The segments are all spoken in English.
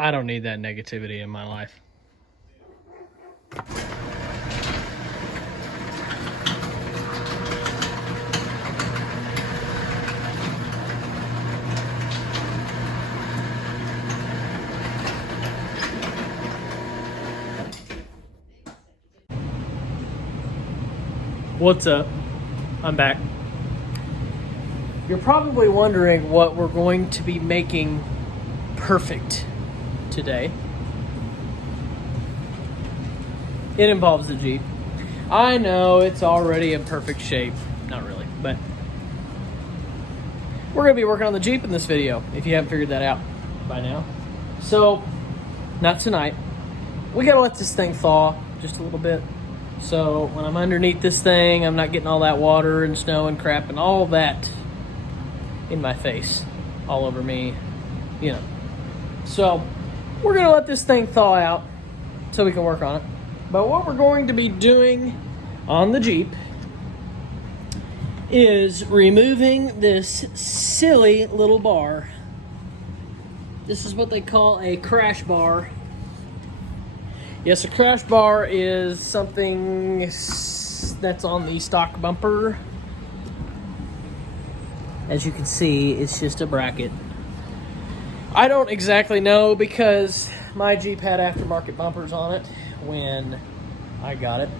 I don't need that negativity in my life. What's up? I'm back. You're probably wondering what we're going to be making perfect today. It involves the Jeep. I know it's already in perfect shape. Not really, but we're going to be working on the Jeep in this video, if you haven't figured that out by now. So, not tonight. We got to let this thing thaw just a little bit. So when I'm underneath this thing, I'm not getting all that water and snow and crap and all that in my face, all over me, you know. So we're gonna let this thing thaw out so we can work on it. But what we're going to be doing on the Jeep is removing this silly little bar. This is what they call a crash bar. Yes, a crash bar is something that's on the stock bumper. As you can see, it's just a bracket. I don't exactly know because my Jeep had aftermarket bumpers on it when I got it.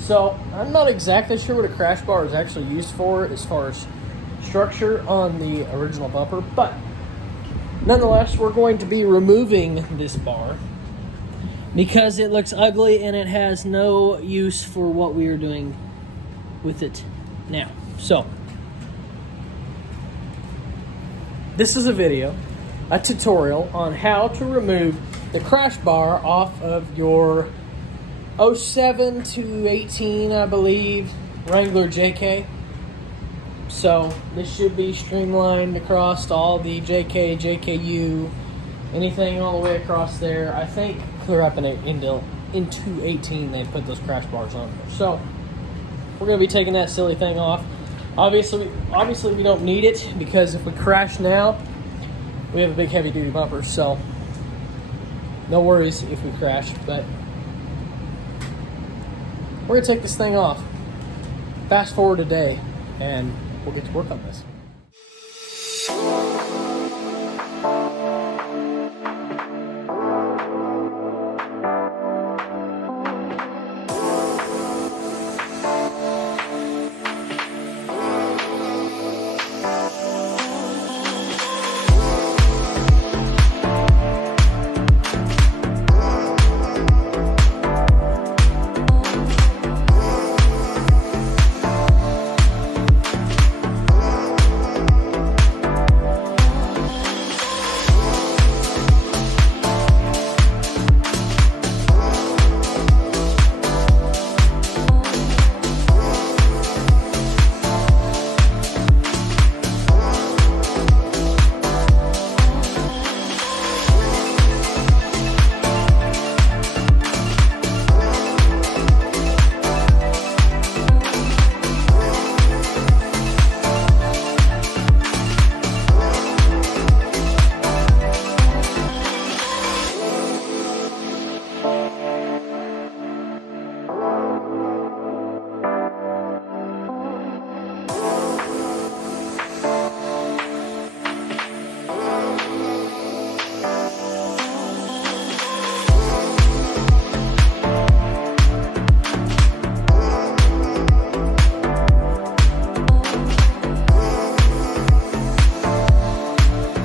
So I'm not exactly sure what a crash bar is actually used for as far as structure on the original bumper, but nonetheless, we're going to be removing this bar because it looks ugly and it has no use for what we are doing with it now. So, this is a video, a tutorial on how to remove the crash bar off of your 07 to 18, I believe, Wrangler JK. So, this should be streamlined across all the JK, JKU, anything all the way across there. I think clear up into 18 they put those crash bars on there. So we're going to be taking that silly thing off. Obviously we don't need it because if we crash now, we have a big heavy duty bumper, so no worries if we crash, but we're going to take this thing off. Fast forward a day and we'll get to work on this.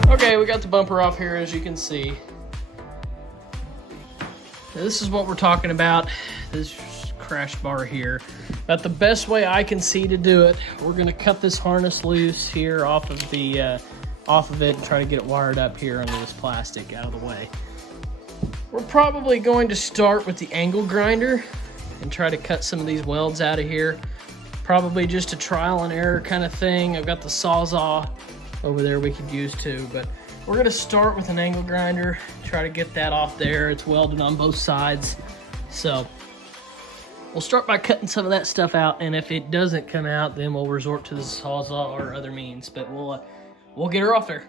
Okay, we got the bumper off here, as you can see. This is what we're talking about, this crash bar here. But the best way I can see to do it, we're gonna cut this harness loose here off of it and try to get it wired up here under this plastic out of the way. We're probably going to start with the angle grinder and try to cut some of these welds out of here. Probably just a trial and error kind of thing. I've got the Sawzall over there we could use too, but we're gonna start with an angle grinder, try to get that off there. It's welded on both sides. So we'll start by cutting some of that stuff out, and if it doesn't come out, then we'll resort to the Sawzall or other means, but we'll get her off there.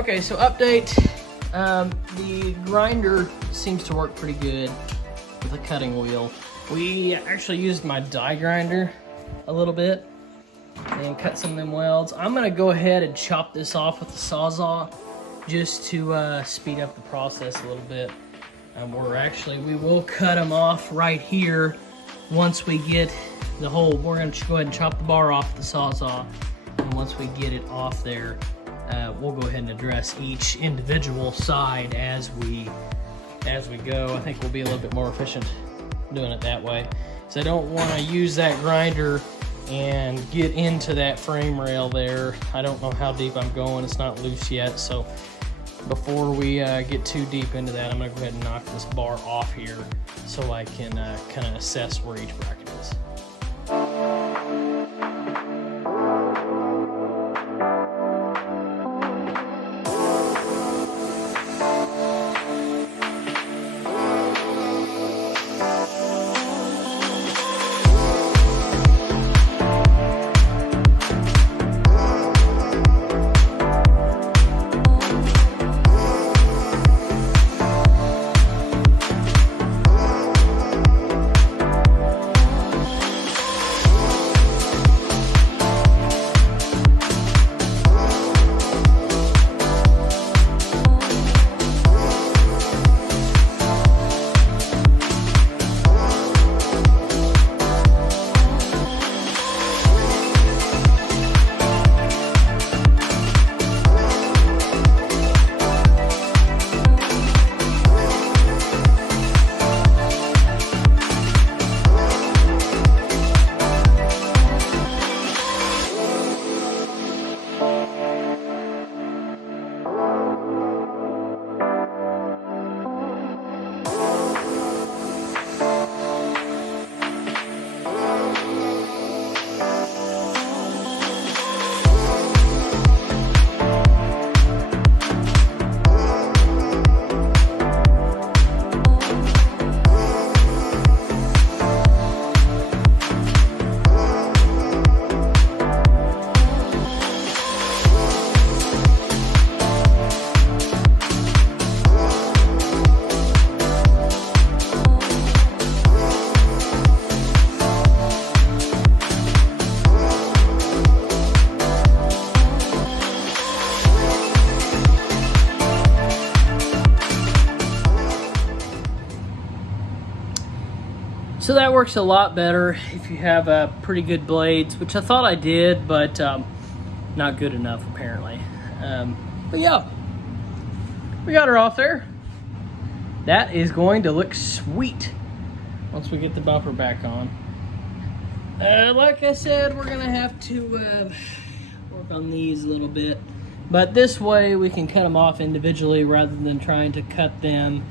Okay, so update. The grinder seems to work pretty good with a cutting wheel. We actually used my die grinder a little bit and cut some of them welds. I'm gonna go ahead and chop this off with the Sawzall just to speed up the process a little bit. We will cut them off right here once we get the hole. We're gonna go ahead and chop the bar off the Sawzall, and once we get it off there, we'll go ahead and address each individual side as we go. I think we'll be a little bit more efficient doing it that way. So I don't want to use that grinder and get into that frame rail there. I don't know how deep I'm going. It's not loose yet, so before we get too deep into that, I'm gonna go ahead and knock this bar off here so I can kind of assess where each bracket is. So that works a lot better if you have pretty good blades, which I thought I did, but not good enough apparently. But yeah, we got her off there. That is going to look sweet once we get the bumper back on. Like I said, we're gonna have to work on these a little bit, but this way we can cut them off individually rather than trying to cut them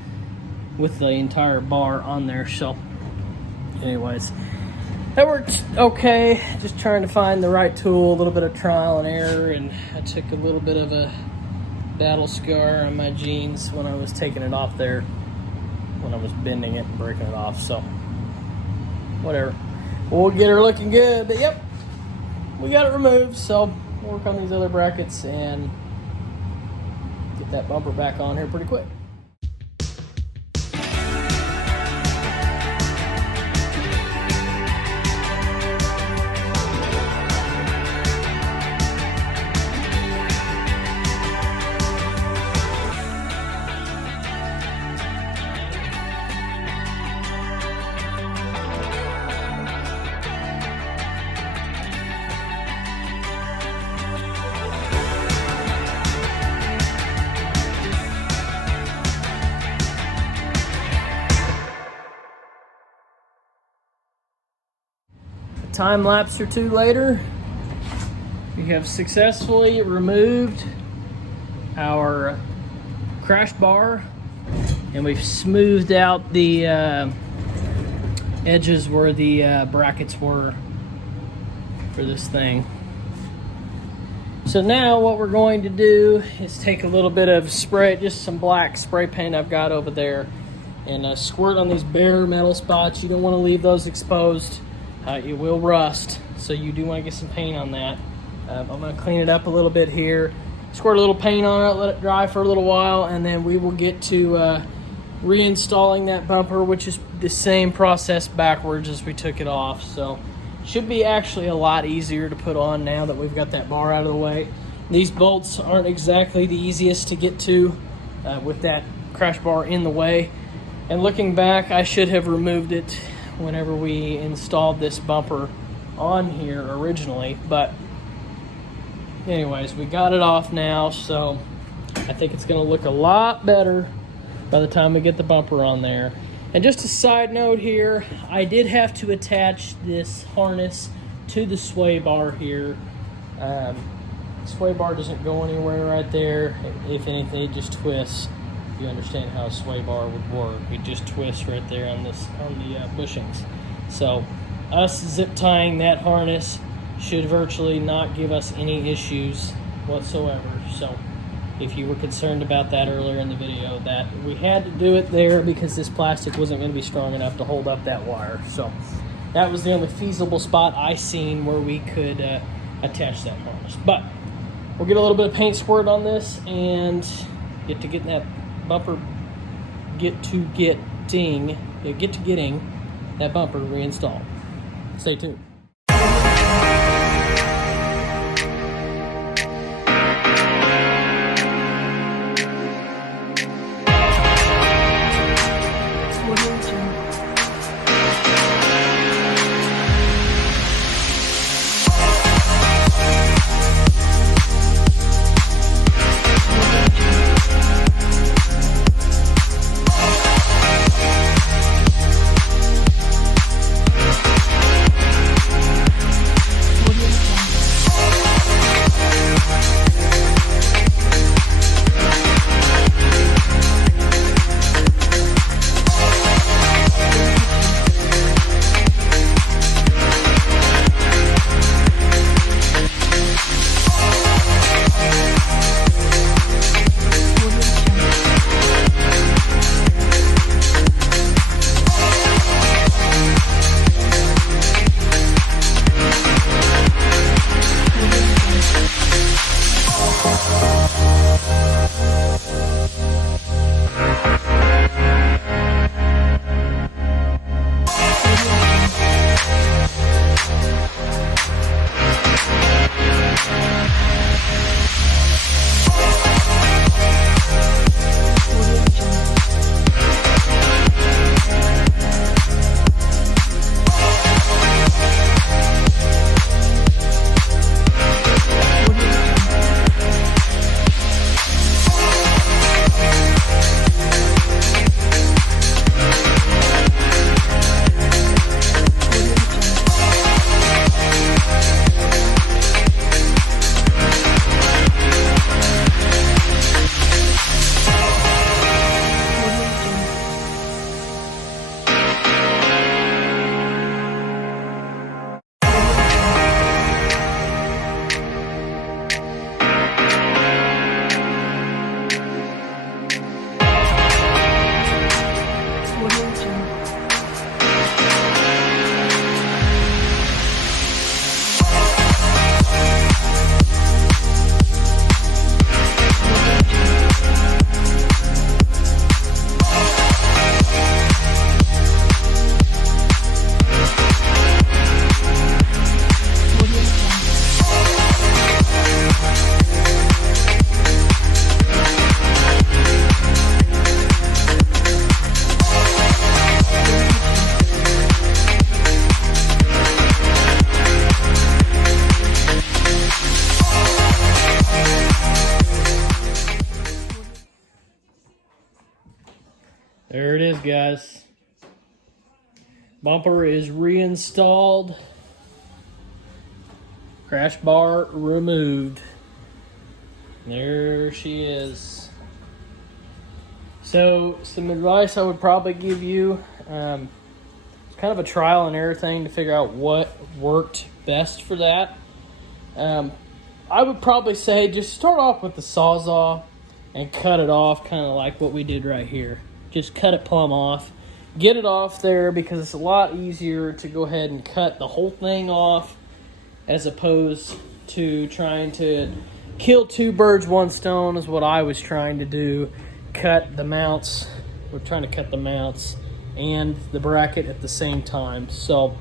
with the entire bar on there. So anyways, that worked okay. Just trying to find the right tool, a little bit of trial and error, and I took a little bit of a battle scar on my jeans when I was taking it off there, when I was bending it and breaking it off. So whatever, we'll get her looking good. But yep, we got it removed, so we'll work on these other brackets and get that bumper back on here pretty quick. Time lapse or two later, we have successfully removed our crash bar, and we've smoothed out the edges where the brackets were for this thing. So now what we're going to do is take a little bit of spray, just some black spray paint I've got over there, and squirt on these bare metal spots. You don't want to leave those exposed. It will rust, so you do want to get some paint on that. I'm going to clean it up a little bit here, squirt a little paint on it, let it dry for a little while, and then we will get to reinstalling that bumper, which is the same process backwards as we took it off. So should be actually a lot easier to put on now that we've got that bar out of the way. These bolts aren't exactly the easiest to get to with that crash bar in the way. And looking back, I should have removed it whenever we installed this bumper on here originally. But anyways, we got it off now, so I think it's going to look a lot better by the time we get the bumper on there. And just a side note here, I did have to attach this harness to the sway bar here. The sway bar doesn't go anywhere right there. If anything, it just twists. If you understand how a sway bar would work, it just twists right there on the bushings. So us zip tying that harness should virtually not give us any issues whatsoever. So if you were concerned about that earlier in the video, that we had to do it there because this plastic wasn't going to be strong enough to hold up that wire. So that was the only feasible spot I seen where we could attach that harness. But we'll get a little bit of paint squirt on this and get to getting that bumper, get to getting that bumper reinstalled. Stay tuned. There it is, guys. Bumper is reinstalled. Crash bar removed. There she is. So some advice I would probably give you, it's kind of a trial and error thing to figure out what worked best for that. I would probably say just start off with the Sawzall and cut it off, kind of like what we did right here. Just cut it plumb off. Get it off there because it's a lot easier to go ahead and cut the whole thing off as opposed to trying to kill two birds, one stone is what I was trying to do. Cut the mounts. We're trying to cut the mounts and the bracket at the same time. So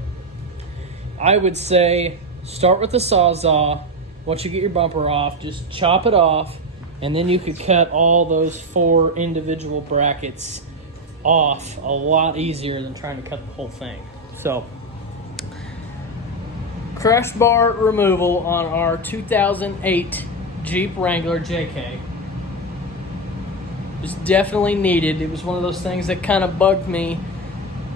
I would say start with the Sawzall. Once you get your bumper off, just chop it off, and then you could cut all those 4 individual brackets off a lot easier than trying to cut the whole thing. So, crash bar removal on our 2008 Jeep Wrangler JK is definitely needed. It was one of those things that kind of bugged me.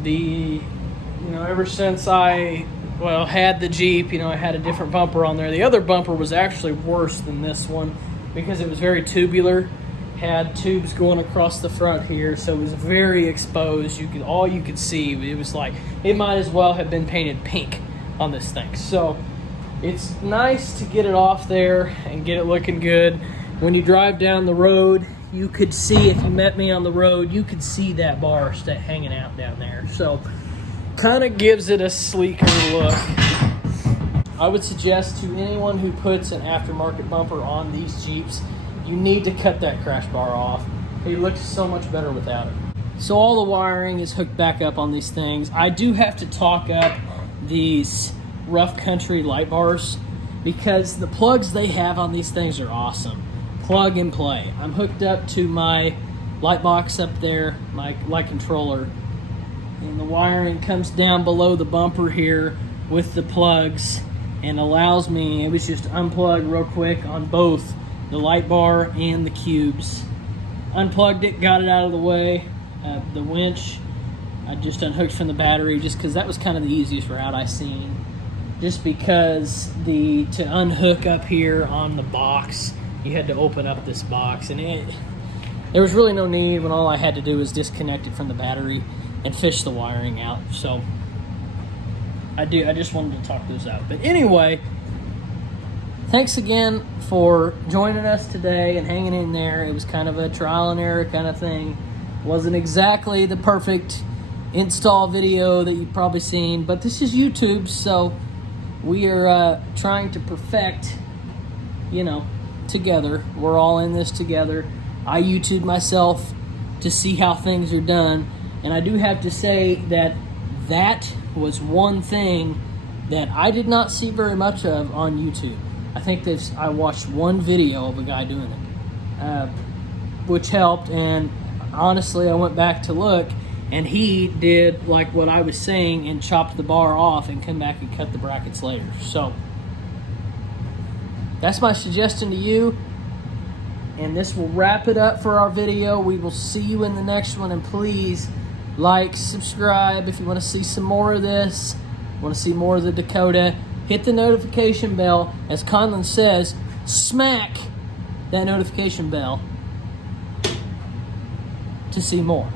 Ever since I had the Jeep, I had a different bumper on there. The other bumper was actually worse than this one because it was very tubular, had tubes going across the front here, so it was very exposed. All you could see, it was like it might as well have been painted pink on this thing. So it's nice to get it off there and get it looking good. When you drive down the road, you could see, if you met me on the road, you could see that bar hanging out down there. So kind of gives it a sleeker look. I would suggest to anyone who puts an aftermarket bumper on these Jeeps, you need to cut that crash bar off. It looks so much better without it. So all the wiring is hooked back up on these things. I do have to talk up these rough country light bars because the plugs they have on these things are awesome. Plug and play. I'm hooked up to my light box up there, my light controller, and the wiring comes down below the bumper here with the plugs and allows me, it was just unplug real quick on both the light bar and the cubes. Unplugged it, got it out of the way. The winch, I just unhooked from the battery just because that was kind of the easiest route I seen. Just because to unhook up here on the box, you had to open up this box, and there was really no need when all I had to do was disconnect it from the battery and fish the wiring out. So I just wanted to talk those out. But anyway, thanks again for joining us today and hanging in there. It was kind of a trial and error kind of thing. Wasn't exactly the perfect install video that you've probably seen, but this is YouTube, so we are trying to perfect, together. We're all in this together. I YouTubed myself to see how things are done, and I do have to say that was one thing that I did not see very much of on YouTube. I think I watched one video of a guy doing it, which helped, and honestly, I went back to look, and he did like what I was saying and chopped the bar off and come back and cut the brackets later. So that's my suggestion to you, and this will wrap it up for our video. We will see you in the next one, and please like, subscribe if you want to see some more of this, want to see more of the Dakota. Hit the notification bell. As Conlon says, smack that notification bell to see more.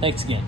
Thanks again.